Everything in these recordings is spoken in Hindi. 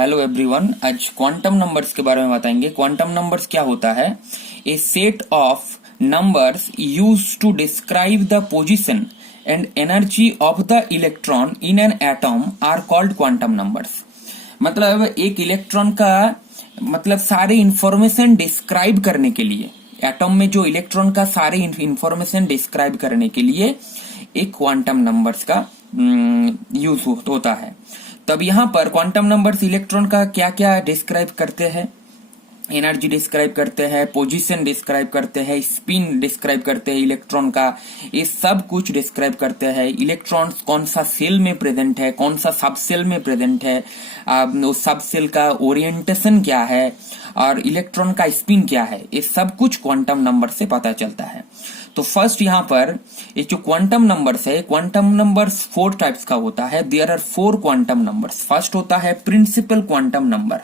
हेलो एवरीवन, आज क्वांटम नंबर्स के बारे में बताएंगे। क्वांटम नंबर्स क्या होता है? A set of numbers used to describe the position and energy of the electron in an atom are called quantum numbers. मतलब एक इलेक्ट्रॉन का मतलब सारे इंफॉर्मेशन डिस्क्राइब करने के लिए, एटॉम में जो इलेक्ट्रॉन का सारे इंफॉर्मेशन डिस्क्राइब करने के लिए एक क्वांटम नंबर्स का यूज होता है। तब यहाँ पर क्वांटम नंबर्स इलेक्ट्रॉन का क्या क्या डिस्क्राइब करते हैं? एनर्जी डिस्क्राइब करते हैं, पोजीशन डिस्क्राइब करते हैं, स्पिन डिस्क्राइब करते हैं इलेक्ट्रॉन का, ये सब कुछ डिस्क्राइब करते हैं। इलेक्ट्रॉन कौन सा सेल में प्रेजेंट है, कौन सा सब सेल में प्रेजेंट है, उस सब सेल का ओरिएंटेशन क्या है और इलेक्ट्रॉन का स्पिन क्या है, ये सब कुछ क्वांटम नंबर से पता चलता है। तो फर्स्ट यहाँ पर ये जो क्वांटम नंबर्स है, क्वांटम नंबर्स 4 टाइप्स का होता है। There are 4 quantum numbers. First होता है प्रिंसिपल क्वांटम नंबर।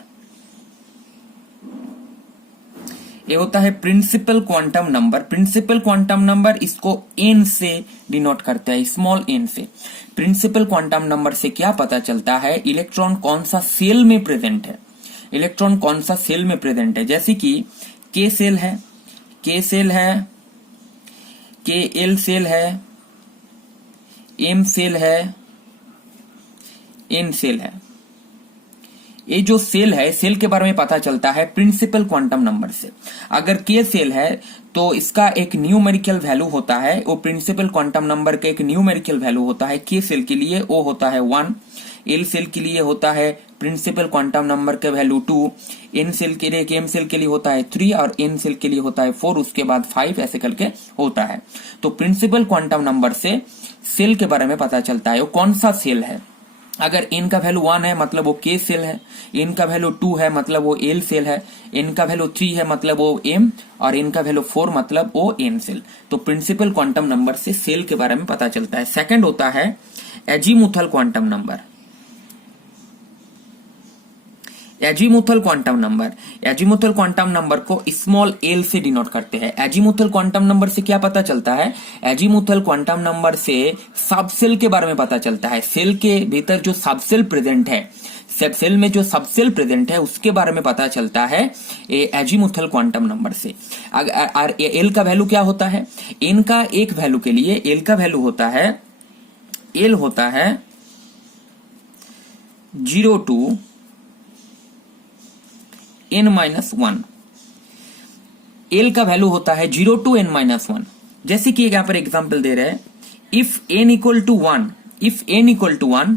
ये होता है principal quantum number. Principal quantum number इसको एन से डिनोट करते हैं, स्मॉल एन से। प्रिंसिपल क्वांटम नंबर से क्या पता चलता है? इलेक्ट्रॉन कौन सा सेल में प्रेजेंट है, इलेक्ट्रॉन कौन सा सेल में प्रेजेंट है। जैसे कि के सेल है, के सेल है, के एल सेल है, एम सेल है, एन सेल है। ये जो सेल है, सेल के बारे में पता चलता है प्रिंसिपल क्वांटम नंबर से। अगर के सेल है तो इसका एक न्यूमेरिकल वैल्यू होता है, वो प्रिंसिपल क्वांटम नंबर का एक न्यूमेरिकल वैल्यू होता है। के सेल के लिए वो होता है 1, एल सेल के लिए होता है प्रिंसिपल क्वांटम नंबर का वैल्यू 2, एन सेल के लिए, एम सेल के लिए होता है 3 और एन सेल के लिए होता है 4, उसके बाद 5, ऐसे करके होता है। तो प्रिंसिपल क्वांटम नंबर से सेल के बारे में पता चलता है वो कौन सा सेल है। अगर एन का वैल्यू 1 है मतलब वो के सेल है, एन का वैल्यू 2 है मतलब वो एल सेल है, एन का वैल्यू 3 है मतलब वो एम, और एन का वैल्यू 4 मतलब वो एन सेल। तो प्रिंसिपल क्वांटम नंबर से सेल के बारे में पता चलता है। सेकंड होता है azimuthal quantum number. Azimuthal quantum number, azimuthal quantum number को स्मॉल एल से डिनोट करते हैं। एजीमुथल क्वांटम नंबर से क्या पता चलता है? एजीमुथल क्वांटम नंबर से सबसेल के बारे में पता चलता है। सेल के भीतर जो सबसेल प्रेजेंट है, सब सेल में जो सबसेल प्रेजेंट है उसके बारे में पता चलता है एजीमुथल क्वांटम नंबर से। अगर एल का वैल्यू क्या होता है? एन का एक वैल्यू के लिए एल का वैल्यू होता है, एल होता है 0 to n-1। एल का वैल्यू होता है 0 to n-1। जैसे कि यहाँ पर एग्जांपल दे रहे हैं, if n equal to 1, if n equal to 1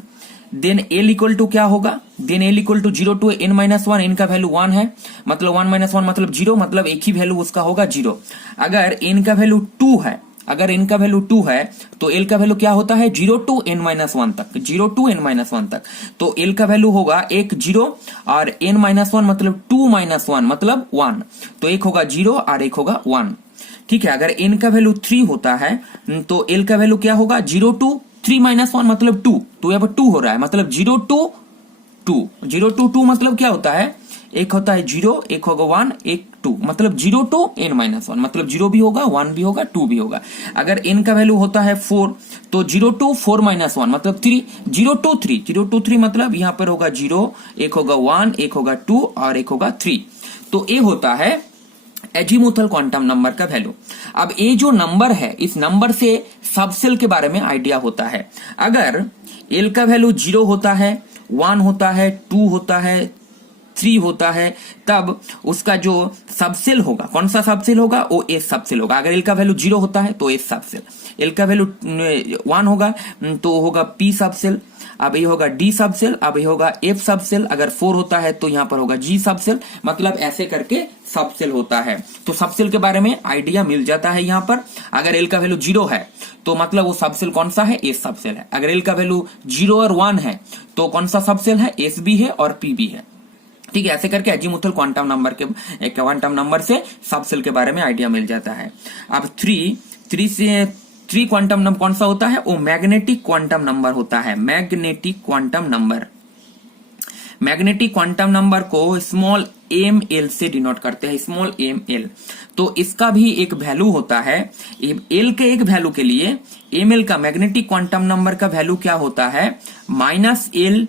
then l equal to क्या होगा? Then l equal to 0 to n-1। n का वैल्यू 1 है मतलब 1-1 मतलब 0, मतलब एक ही वैल्यू उसका होगा 0। अगर n का वैल्यू 2 है, अगर n का वैल्यू 2 है तो l का वैल्यू क्या होता है? 0 to n-1 तक, 0 to n-1 तक। तो l का वैल्यू होगा एक 0 और n-1 मतलब 2-1 मतलब 1, तो एक होगा 0 और एक होगा 1। ठीक है। अगर n का वैल्यू 3 होता है तो l का वैल्यू क्या होगा? 0 to 3-1 मतलब 2, तो यहाँ पर 2 हो रहा है मतलब 0 to 2, 0 to 2 मतलब क्या होता है? एक होता है 0, एक होगा 1, एक 2, मतलब 0 to n-1 मतलब 0 भी होगा, 1 भी होगा, 2 भी होगा। अगर n का वैल्यू होता है 4 तो 0 to 4-1 मतलब 3, 0 to 3, 0 to 3 मतलब यहाँ पर होगा 0, एक होगा 1, एक होगा 2 और एक होगा 3। तो ये होता है एजीमुथल क्वांटम नंबर का वैल्यू। अब ये जो नंबर है, इस नंबर से सबसेल के बारे में आइडिया होता है। अगर एल का वैल्यू 0 होता है, 1 होता है, 2 होता है, 3 होता है, तब उसका जो सबसेल होगा, कौन सा सबसेल होगा? वो एस सबसेल होगा। अगर एल का वैल्यू 0 होता है तो एस सबसेल, एल का वैल्यू 1 होगा तो होगा पी सबसेल, अब ये होगा डी सबसेल, अब ये होगा एफ सबसेल। अगर 4 होता है तो यहाँ पर होगा जी सबसेल, मतलब ऐसे करके सबसेल होता है। तो सबसेल के बारे में आइडिया मिल जाता है यहाँ पर। अगर एल का वैल्यू 0 है तो मतलब वो सबसेल कौन सा है? एस सबसेल है। अगर एल का वैल्यू 0 और 1 है तो कौन सा सबसेल है? एस भी है और पी भी है। ठीक है। ऐसे करके एजीमुथल क्वांटम नंबर के क्वांटम नंबर से सबसेल के बारे में आइडिया मिल जाता है। अब 3 क्वांटम नंबर कौन सा होता है? वो मैग्नेटिक क्वांटम नंबर होता है। Magnetic quantum number, magnetic quantum number को स्मॉल एम एल से डिनोट करते हैं, स्मॉल एम एल। तो इसका भी एक वैल्यू होता है। एल के एक वैल्यू के लिए एम एल का मैग्नेटिक क्वांटम नंबर का वैल्यू क्या होता है? -L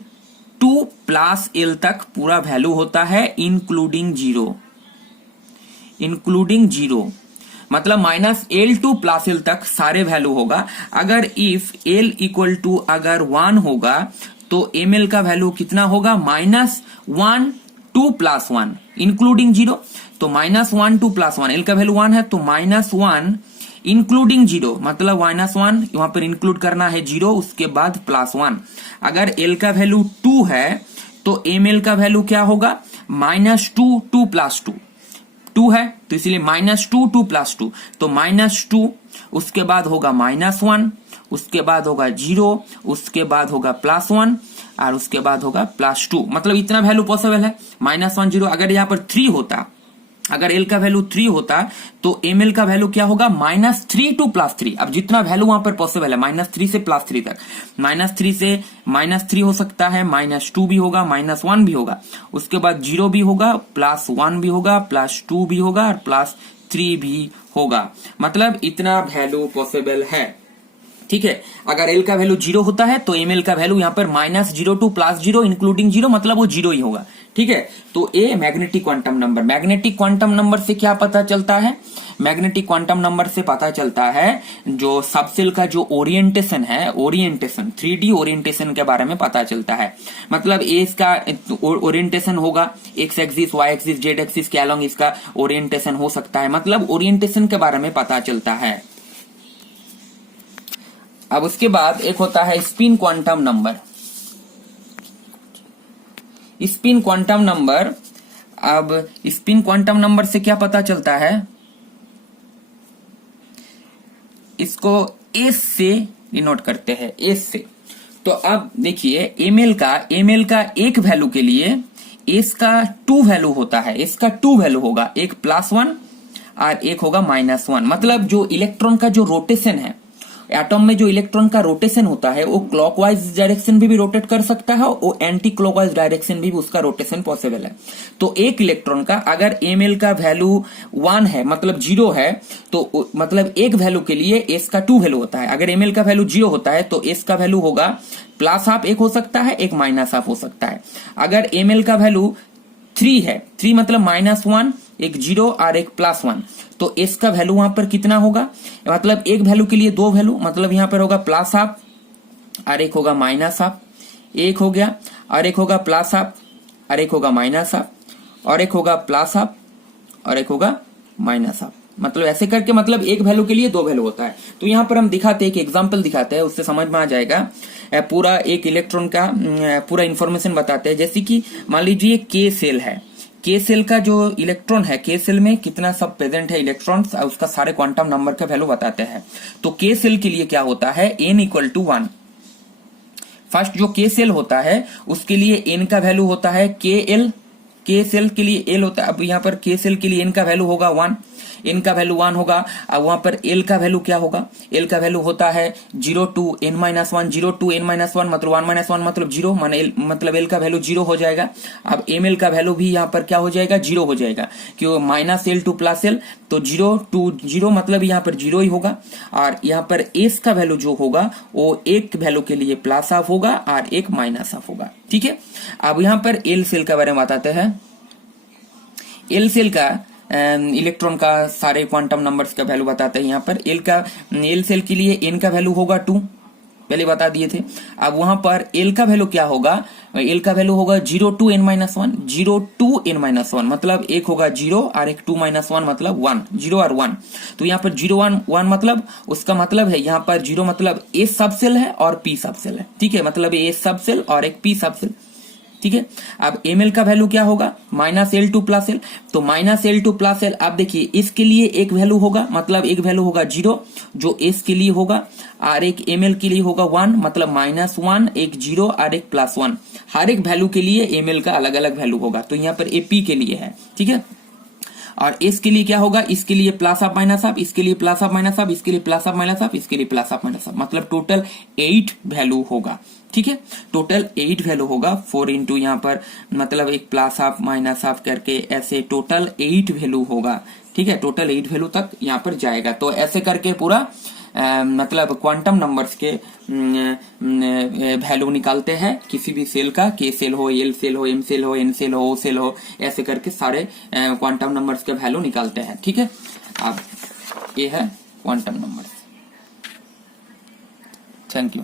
टू प्लस एल तक पूरा वैल्यू होता है इंक्लूडिंग जीरो, मतलब minus L two plus L तक सारे वैल्यू होगा। अगर इफ एल इक्वल टू अगर 1 होगा तो एम एल का वैल्यू कितना होगा, -1 2 + 1 इंक्लूडिंग जीरो। तो -1 2 + 1, एल का वैल्यू 1 है तो -1 इंक्लूडिंग जीरो, मतलब -1 यहां पर इंक्लूड करना है जीरो, उसके बाद +1। अगर एल का वैल्यू 2 है तो एम एल का वैल्यू क्या होगा, -2 2 + 2, 2 है तो इसलिए -2 2 + 2, तो -2, उसके बाद होगा -1, उसके बाद होगा 0, उसके बाद होगा +1 और उसके बाद होगा +2, मतलब इतना वैल्यू पॉसिबल है। -1 0, अगर यहाँ पर 3 होता, अगर एल का वैल्यू 3 होता तो एम एल का वैल्यू क्या होगा, -3 2 + 3। अब जितना वैल्यू वहां पर पॉसिबल है -3 से +3 तक, -3 से -3 हो सकता है, -2 भी होगा, -1 भी होगा, उसके बाद 0 भी होगा, +1 भी होगा, +2 भी होगा और +3 भी होगा, मतलब इतना वैल्यू पॉसिबल है। ठीक है, अगर एल का वैल्यू 0 होता है तो एम एल का वैल्यू यहाँ पर -0 2 + 0 इंक्लूडिंग जीरो, मतलब वो 0 ही होगा। ठीक है, तो a magnetic quantum number. Magnetic quantum नंबर से क्या पता चलता है, मैग्नेटिक क्वांटम नंबर से पता चलता है जो सबसेल का जो ओरिएंटेशन है, ओरिएंटेशन 3D ओरिएंटेशन के बारे में पता चलता है। मतलब ए इसका ओरिएंटेशन होगा x axis, y axis, z axis के अलोंग इसका ओरिएंटेशन हो सकता है, मतलब ओरिएंटेशन के बारे में पता चलता है। अब उसके बाद एक होता है spin quantum number. Spin quantum number, अब स्पिन क्वांटम नंबर से क्या पता चलता है, इसको एस से डिनोट करते हैं, एस से। तो अब देखिए एम एल का एक वैल्यू के लिए एस का 2 वैल्यू होता है, एस का 2 वैल्यू होगा, एक +1 और एक होगा -1, मतलब जो इलेक्ट्रॉन का जो रोटेशन है, एटॉम में जो इलेक्ट्रॉन का रोटेशन होता है वो क्लॉकवाइज डायरेक्शन भी रोटेट कर सकता है, वो एंटी क्लॉकवाइज डायरेक्शन भी उसका रोटेशन पॉसिबल है। तो एक इलेक्ट्रॉन का अगर एम एल का वैल्यू 1 है, मतलब 0 है, तो मतलब एक वैल्यू के लिए एस का 2 वैल्यू होता है। अगर एम एल का वैल्यू 0 होता है तो एस का वैल्यू होगा +1 एक हो सकता है, एक -1 हो सकता है। अगर एम एल का वैल्यू 3 है, 3 मतलब -1, एक 0 और एक +1, तो एस का वैल्यू वहां पर कितना होगा, मतलब एक वैल्यू के लिए 2 वैल्यू, मतलब यहां पर होगा +1 और एक होगा -1, एक हो गया, और एक होगा +1 और एक होगा -1 और एक होगा +1 और एक होगा -1, मतलब ऐसे करके, मतलब एक वैल्यू के लिए 2 वैल्यू होता है। तो यहां पर हम दिखाते हैं, एक एग्जांपल दिखाते हैं, उससे समझ में आ जाएगा। पूरा एक इलेक्ट्रॉन का पूरा इंफॉर्मेशन बताते हैं। जैसे कि मान लीजिए के सेल है, के सेल का जो इलेक्ट्रॉन है, के सेल में कितना सब प्रेजेंट है इलेक्ट्रॉन्स, उसका सारे क्वांटम नंबर का वैल्यू बताते हैं। तो के सेल के लिए क्या होता है, n = 1। फर्स्ट जो के सेल होता है उसके लिए n का वैल्यू होता है KL, के सेल के लिए L होता है। अब यहाँ पर के सेल के लिए n का वैल्यू होगा 1, n का वैल्यू 1 होगा। अब वहां पर L का वैल्यू क्या होगा, L का वैल्यू होता है 0 to n-1, 0 to n-1 मतलब 1 - 1 मतलब 0, मतलब L का वैल्यू 0 हो जाएगा। अब ml का वैल्यू भी यहाँ पर क्या हो जाएगा, 0 हो जाएगा, क्यों -L to +L, तो 0 to 0 मतलब यहाँ पर 0 ही होगा। और यहाँ पर S का वैल्यू जो होगा वो एक वैल्यू के लिए +1 होगा और एक -1 होगा। ठीक है, अब यहाँ पर L सेल के बारे में बताते हैं। L सेल का इलेक्ट्रॉन का सारे क्वांटम नंबर्स का वैल्यू बताते हैं। यहाँ पर एल सेल के लिए n का वैल्यू होगा 2, पहले बता दिए थे। अब वहां पर L का वैल्यू क्या होगा, L का वैल्यू होगा 0 to n-1, 0 to n-1 मतलब एक होगा 0 और एक 2 - 1 मतलब 1, 0 और 1। तो यहाँ पर 0 1 मतलब उसका मतलब है यहाँ पर 0 मतलब A सब सेल है और P सब सेल है। ठीक है, मतलब A सब सेल और एक P सब सेल। ठीक है, अब ml का वैल्यू क्या होगा, -L to +L, तो -L to +L। अब देखिए इसके लिए एक वैल्यू होगा, मतलब एक वैल्यू होगा 0 जो S के लिए होगा, और एक ml के लिए होगा 1 मतलब -1, एक 0 और एक +1। हर एक वैल्यू के लिए ml का अलग अलग वैल्यू होगा। तो यहाँ पर AP के लिए है। ठीक है, और S के लिए क्या होगा, इसके लिए +1 -1, इसके लिए +1 -1, इसके लिए +1 -1, इसके लिए +1 -1, मतलब टोटल 8 वैल्यू होगा। ठीक है, टोटल 8 वैल्यू होगा। 4 इंटू यहाँ पर मतलब एक +1 -1 करके ऐसे टोटल 8 वैल्यू होगा। ठीक है, टोटल 8 वैल्यू तक यहाँ पर जाएगा। तो ऐसे करके पूरा मतलब क्वांटम नंबर्स के वैल्यू निकालते हैं किसी भी सेल का, के सेल हो, एल सेल हो, एम सेल हो, एन सेल हो, ओ सेल हो, ऐसे करके सारे क्वांटम नंबर्स के वैल्यू निकालते हैं। ठीक है, अब ये है क्वांटम नंबर्स। Thank you.